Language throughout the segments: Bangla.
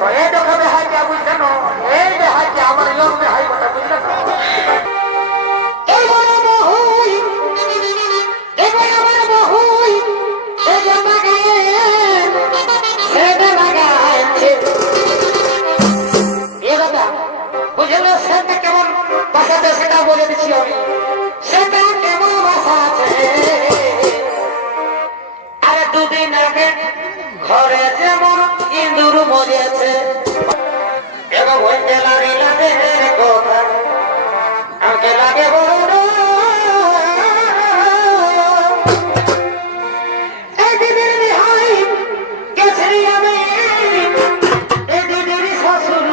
দেখো এই দেখো বেহাইকে বুঝলে না এই বেহাইকে আমার ইয়ং বেহাই কথা বুঝলে না এই বড় বহুই এই বড় বহুই এই জামা গায়ে সেটা লাগাচ্ছে এ দাদা বুঝলে সেটা কেমন বাসাতে সেটা বলে দিচ্ছি আমি সেটা কেমন বাসা আছে আরে দুদিন আগে ঘরে যেমন ইন্দুর মজেছে এবং হইতে লাগিল দেহের কথা আমাকে লাগে বড় এই দিদির বিহাই গেছে আমি এই দিদির শ্বশুর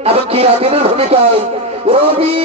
এবং কিরাতের ভূমিকায় রবি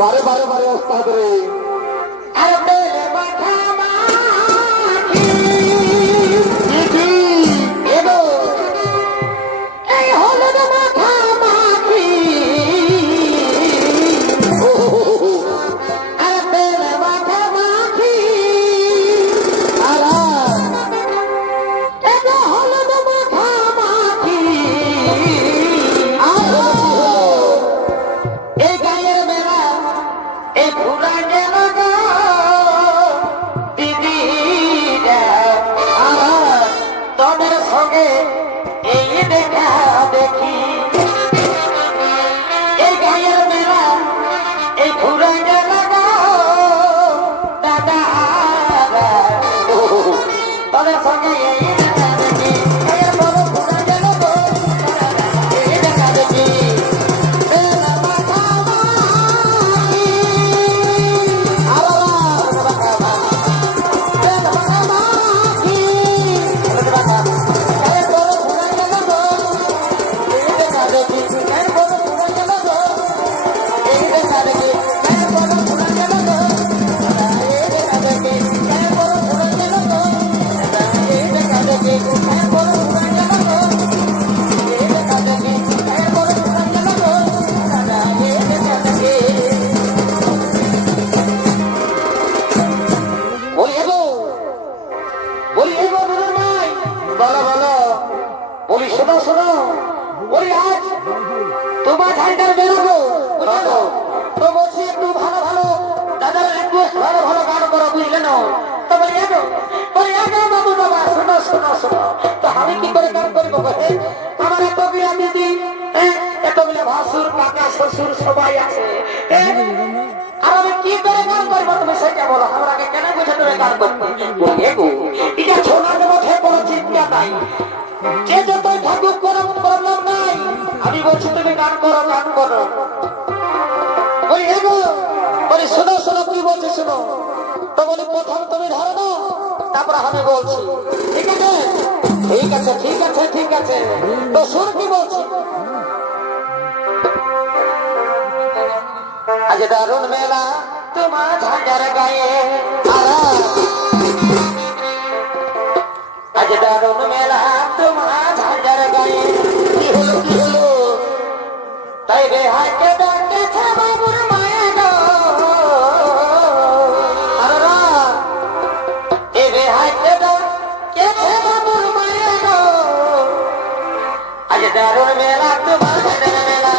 বারে বারে বারে ওস্তাদ রে শোনো শোনো ওই আজ তোমার ঝাড়িটার বেরোবো বুঝলো তো বলছি একটু ভালো ভালো দাদার রিকোয়েস্ট ভালো ভালো গান করো বুঝলে না তো বলি এগো বাবু বাবা শোনো শোনো শোনো তো আমি কি করে গান করবো আমার এতগুলা দিদি এতগুলা ভাসুর কাকা শ্বশুর সবাই আছে আর আমি কি করে গান করবো তুমি সেটা বলো আমার আগে কেন বুঝে তুমি গান করতে এগো এটা ছোনার মধ্যে কোনো চিন্তা নাই যে যতই থাকুক কোনো প্রবলেম নাই আমি বলছি তুমি গান করো বলি এগো বলি শোনো শোনো কি বলছি শোনো তো বলি প্রথম তুমি ধরো না তারপর আমি বলছি ঠিক আছে ঠিক আছে ঠিক আছে ঠিক আছে তো শুন কি বলছি আজ দারুণ মেলা তোমার ঝাঁঝার গায়ে আজ দারুণ মেলা তোমার ঝাঁঝার গায়ে কি হলো তাই রে হাইকে ডাকেছে বাবুর মায়া গো এ রে হাইকে ডাকেছে বাবুর মায়া গো আজ দারুণ মেলা তোমার ঝাঁঝার মেলা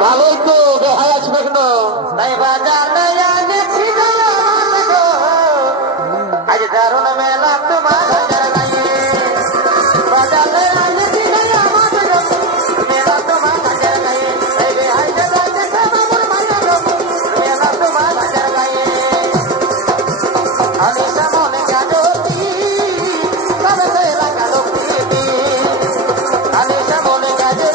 ভালোই তো দেখাই আসবে কেন তাই বাজারে এনেছি আজ দারুণ মেলা তোমার বাজারে এনেছি মেলা তোমার মেলা তোমার আমি সামনে কাজী তবে লাগালো আমি সামনে কাজী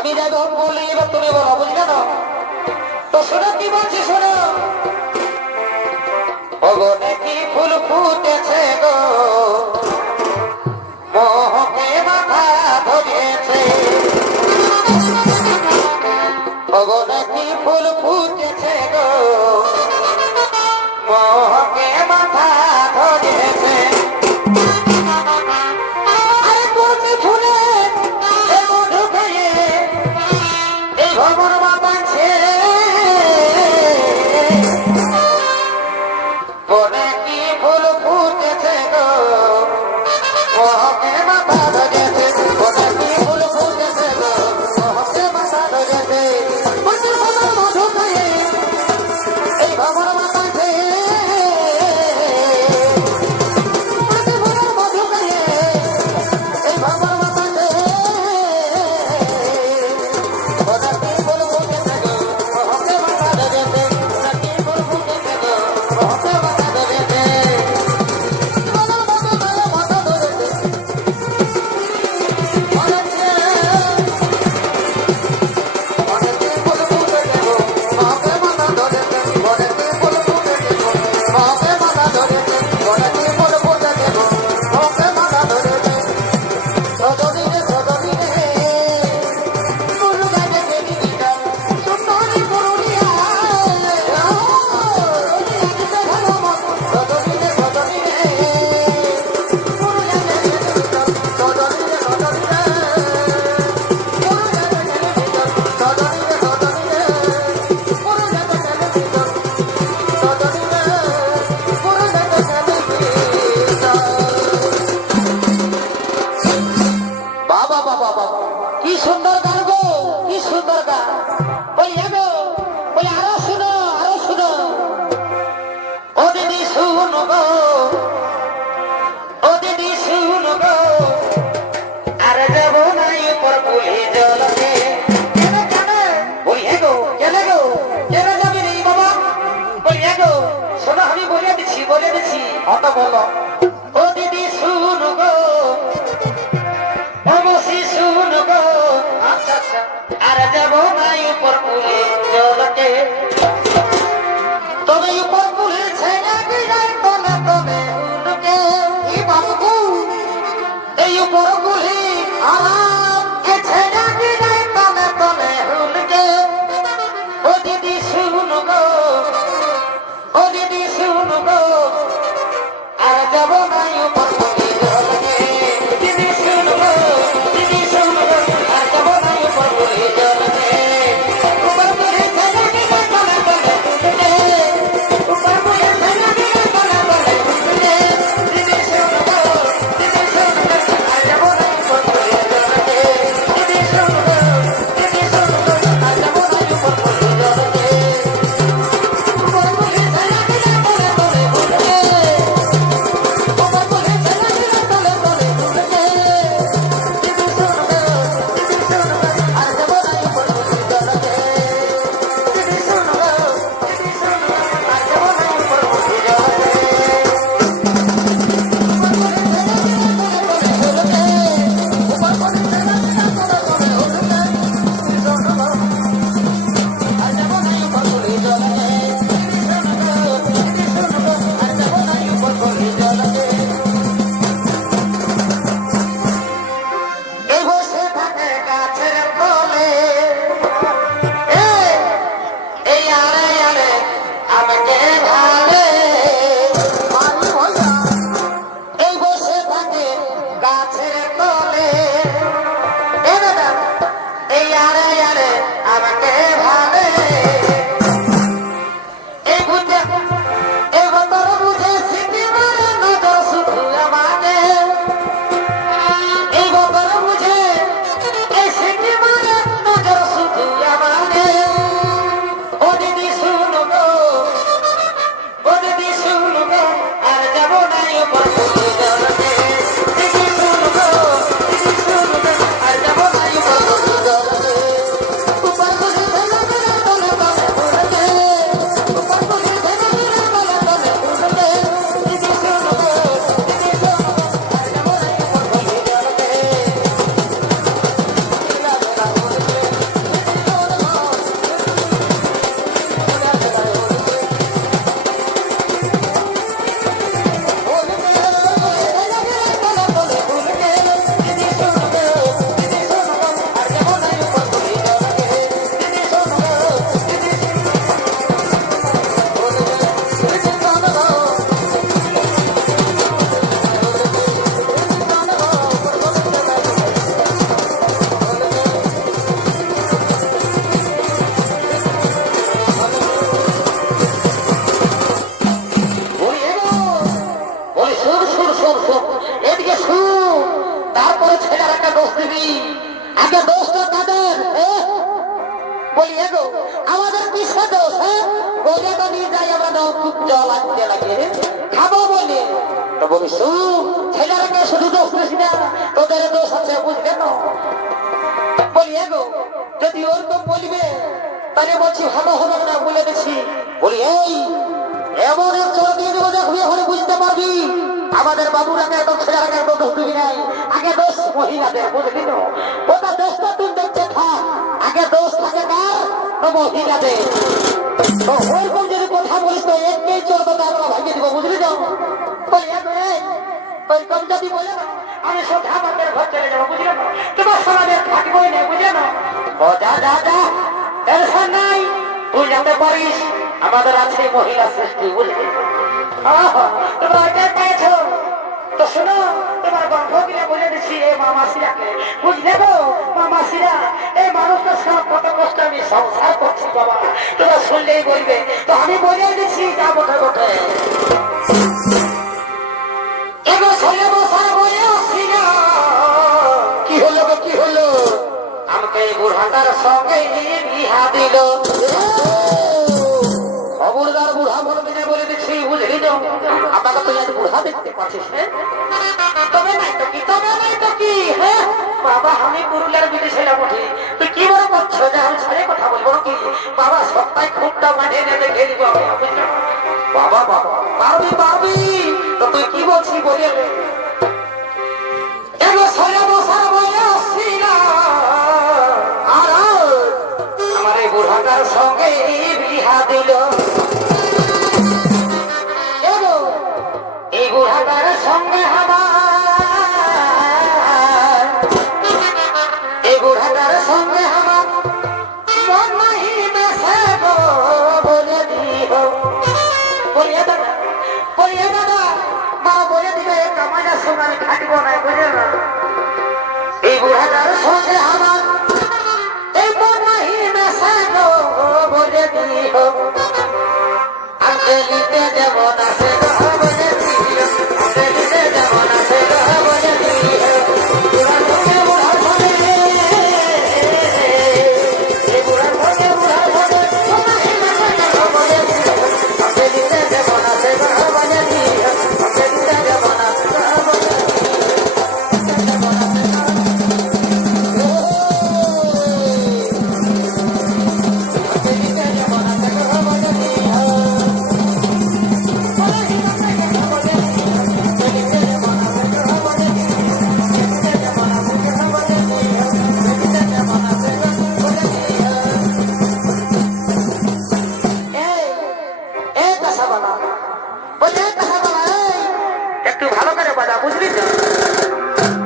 আমি যাই বললি এবার তুমি বলো বুঝলে না তো শোনো কি বলছি শোনো ভগনে কি ফুল ফুটেছে গো মোহকে মাথা ধরেছে ভগনে কি ফুল ফুটেছে গো মোহকে মাথা ধরেছে শোনো আমি বলে দিচ্ছি অত বলো। ও দিদি শুন গো, ও মসি শুন গো, আচ্ছা আচ্ছা, আর যাব নাই উপর কুলে জলকে, তবে উপর কুলে ছেড়ে দিলে তলে তলে হুলকে। এই বাবু এই উপর কুলে আমাকে ছেড়ে দিলে তলে তলে হুলকে। ও দিদি শুন গো, ও দিদি শুন গো, আর যাব নাই উপর কুলে জলকে। দিদি শুন গো, দিদি শুন গো, আর যাব নাই উপর কুলে জলকে। উপর কুলে ছেড়ে দিলে তলে তলে হুলকে, উপর কুলে ছেড়ে দিলে তলে তলে হুলকে। দিদি শুন গো, দিদি শুন গো, আর যাব নাই উপর কুলে জলকে। দিদি শুন গো, দিদি শুন গো, আর যাব নাই উপর কুলে জলকে। উপর কুলে ছেড়ে দিলে তলে তলে হুলকে, উপর কুলে ছেড়ে দিলে তলে তলে হুলকে। দিদি শুন গো, দিদি শুন গো, আর যাব নাই উপর কুলে জলকে। দিদি শুন গো, দিদি শুন গো, আর যাব নাই উপর কুলে জলকে। এই বসে থাকে গাছের তলে, এই আরে আরে আমাকে ভালে। এই বসে থাকে গাছের তলে, এই আরে আরে আমাকে ভালে। এই বুঝে এই বতর বুঝে স্মৃতি মারে নজর শুধু আমাকে। এই বতর বুঝে এই স্মৃতি মারে নজর শুধু আমাকে। ও দিদি শুন গো, ও দিদি শুন গো, আর যাব নাই উপর কুলে জলকে। দিদি শুন গো, দিদি শুন গো, আর যাব নাই উপর কুলে জলকে। উপর কুলে ছেড়ে দিলে তলে তলে হুলকে, উপর কুলে ছেড়ে দিলে তলে তলে হুলকে। দিদি শুন গো, দিদি শুন গো, আর যাব নাই উপর কুলে জলকে। বলি শুন শুন শুন শুন, এদিকে শুন। তারপরে ছেলের একটা দোষ দিবি, আগে দোষটা তাদের। বলি এগো আমাদের কিসে দোষ? বলে তো নিয়ে যাই আমরা খুব জল আনতে লাগে খাবো বলে। তো বলি শুন, ছেলেরাকে শুধু দোষ দিস না, তোদের দোষ আছে বুঝলে না। বলি এগো যদি ওর তো বলবে তাহলে বলছি ভালো হবে না, বলে দিচ্ছি। বলি এই এমন এক চল দিয়ে দেবো, দেখবি এখন বুঝতে পারবি আমাদের বাবুর আগে একদম ছেলের আগে একদম দোষ দিবি নাই। আগে দোষ মহিলাদের, বুঝলি তো? ওটা দোষটা তুই দেখতে থাক, আগে দোষ থাকে কার? মহিলাদের। তো ওইরকম যদি কথা বলিস তো একটাই চলবে, তো আমরা ভাঙিয়ে দিব, বুঝলি তো? বলি ওইরকম যদি বলে না আমি সব আমাদের ঘর চলে যাবো, বুঝলে না? তোমার সমাজের থাকবোই না, বুঝলে না? ও যা যা যা, টেনশন নাই, তুই যেতে পারিস, আমাদের আছে মহিলা সৃষ্টি, বুঝলি? তোমরা ওইটাই পেয়েছ তো শোনো, তোমার বন্ধুকে বলে দিচ্ছি এই মামাসিরাকে, বুঝলে গো? মামাসিরা এই মানুষটার সঙ্গে কত কষ্ট আমি সংসার করছি বাবা, তোমরা শুনলেই বলবে। তো আমি বলে দিচ্ছি যা বটে বটে। এগো ছেলে বসার বলে আসিনা, কি হলো গো কি হলো? আমাকে এই বুড়াটার সঙ্গে নিয়ে বিহা দিল। খবরদার বুড়া বলবি না, বলে দিচ্ছি, বুঝলি বুঝলি আমাকে তুই আজ বুড়া দেখতে পাচ্ছিস তবে নাই তো কি তবে নাই তো কি হ্যাঁ বাবা আমি পুরুলিয়ার বিদেশে উঠি তুই কি বড় করছো যে আমি ছেড়ে কথা বলবো কি বাবা সপ্তাহে খুঁটটা মাঠে নেমে খেলবো বাবা বাবা পারবি পারবি তো তুই কি বলছিস বলে এগো ছয় বছর বয়সী আর আমার এই বুড়াটার সঙ্গে বিহা দিল এগো এই বুড়াটার সঙ্গে আমার এই বুড়াটার সঙ্গে আমার মন নাহি বেসে গো বলে দিও বলিয়া দাদা মা বলে দিবে কামাইয়া সঙ্গে আমি খাটবো না বুঝে না এই বুড়াটার সঙ্গে আমার এই মন নাহি বেসে গো বলে দিও আঙ্কেলিতে যাব না সে বলে দিও আঙ্কেলিতে যাব না সে বলে দিও বুড়ার সঙ্গে বুড়ার সঙ্গে এই বুড়ার সঙ্গে বুড়ার সঙ্গে নাহি বেসে গো বলে দিও আঙ্কেলিতে যাব না সে বলে দিও আঙ্কেলিতে যাব না সে বলে দিও একটু ভালো করে বাজা বুঝলি তো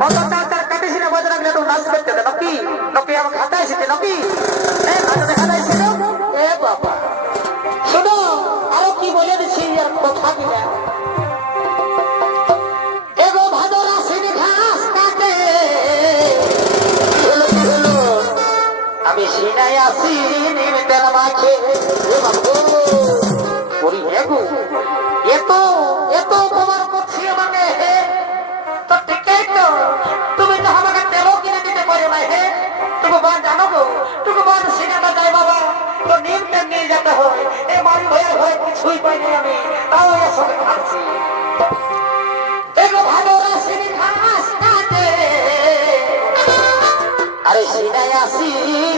অত তার কাটিস না বাজা রাখলে তো নাচ করতে দে নাকি নাকি আমার খাতা এসেছে নাকি খাতা এসেছে এ বাবা শোনো আরো কি বলে দিচ্ছি আর কথা কিনা এগো ভাদর আসেনি ঘাস কাটে আমি সিনাই আসি নিমিতের মাঝে বলি এগো এত তোমার করছি আমাকে তো ঠিকই তো তুমি তো আমাকে তেলও কিনে দিতে পারো না হে তুমি বাদ জানো গো তুমি বাদ সিনেমা যাই বাবা তো নিমতে নিয়ে যেতে হয় এই বাড়ি ভয়ের ভয়ে কিছুই পাইনি আমি তাও এর সঙ্গে খাচ্ছি এগো ভালো রাশিনি ঘাস কাটে আরে সিনাই আসি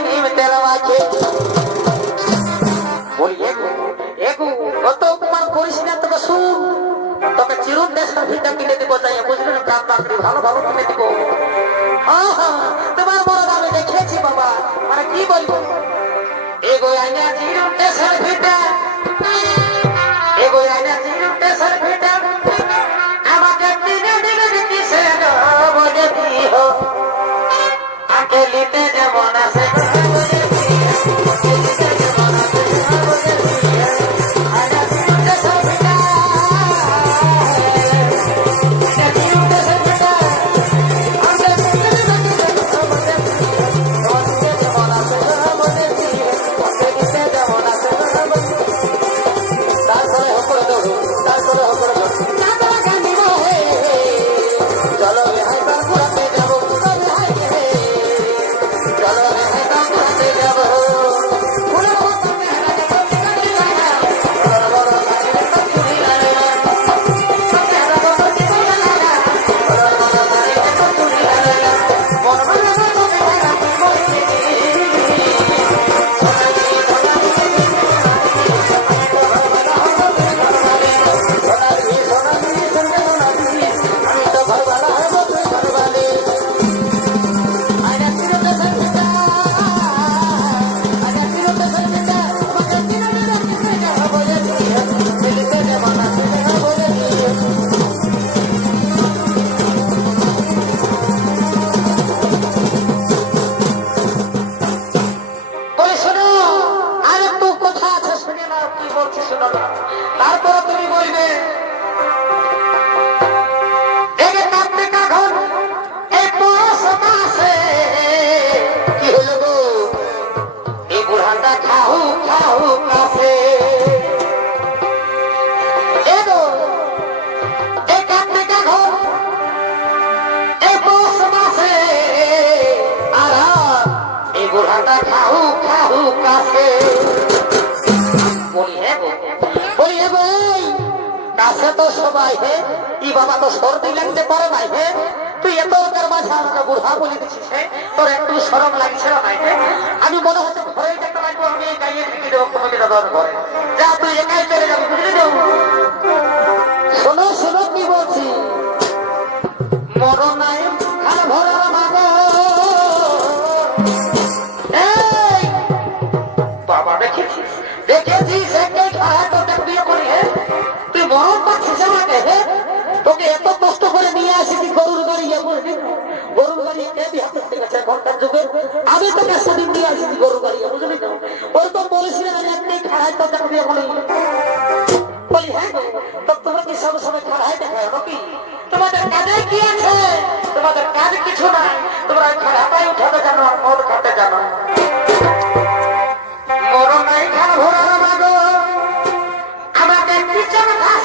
নিমতের মাঝে বলি এগো কত তোমার করিস না তোকে শুন তোকে চিরুন দেশের ভিটা কিনে দিব যাই বুঝলি না কাম বাকরি ভালো ভালো কিনে দিব তোমার বড় আমি দেখেছি বাবা মানে কি বলবো এগো আইনা চিরুন দেশের ভিটা এগো আইনা চিরুন দেশের ভিটা আমাকে কিনে দিবে কিসে বলে দিও আঙ্কেলিতে যেমন আছে কাছে তো সবাই হে ই বাবা তো সর্দি লাগতে পারে নাই হে তুই এত লোকের মাঝে আমাকে বুড়া বলে দিছিস হে তোর একটু শরম লাগছে না নাই হে আমি মনে হচ্ছে ঘরে যেতে লাগবো আমি এই গাইয়ে ঢুকে দেবো কোনো দিন দর করে যা তুই একাই চলে যাবি বুঝলি তো শোনো শোনো কি বলছি মরণ নাই খান ভরা মাগো এই বাবা দেখেছিস দেখেছিস একে খায় তোকে বিয়ে করি হে তুই মরণ পাচ্ছিস আমাকে হে তোকে এত কষ্ট করে নিয়ে আসি গরুর গাড়ি বুঝলি গরুর গাড়ি কে বিয়ে করতে গেছে ঘন্টার যুগে আমি তোকে সেদিন নিয়ে আসি গরুর গাড়ি বুঝলি তো ওই তো বলেছিলেন আমি একটাই খাড়াই তোকে বিয়ে করি বলি হ্যাঁ তো তোমরা কি সব সময় খাড়াই দেখায় নাকি তোমাদের কাজে কি আছে তোমাদের কাজ কিছু নাই তোমরা খাড়াটাই উঠাতে জানো আর মদ খাতে জানো মরণ নাই খান ভরা মাগো আমাকে পিছন খা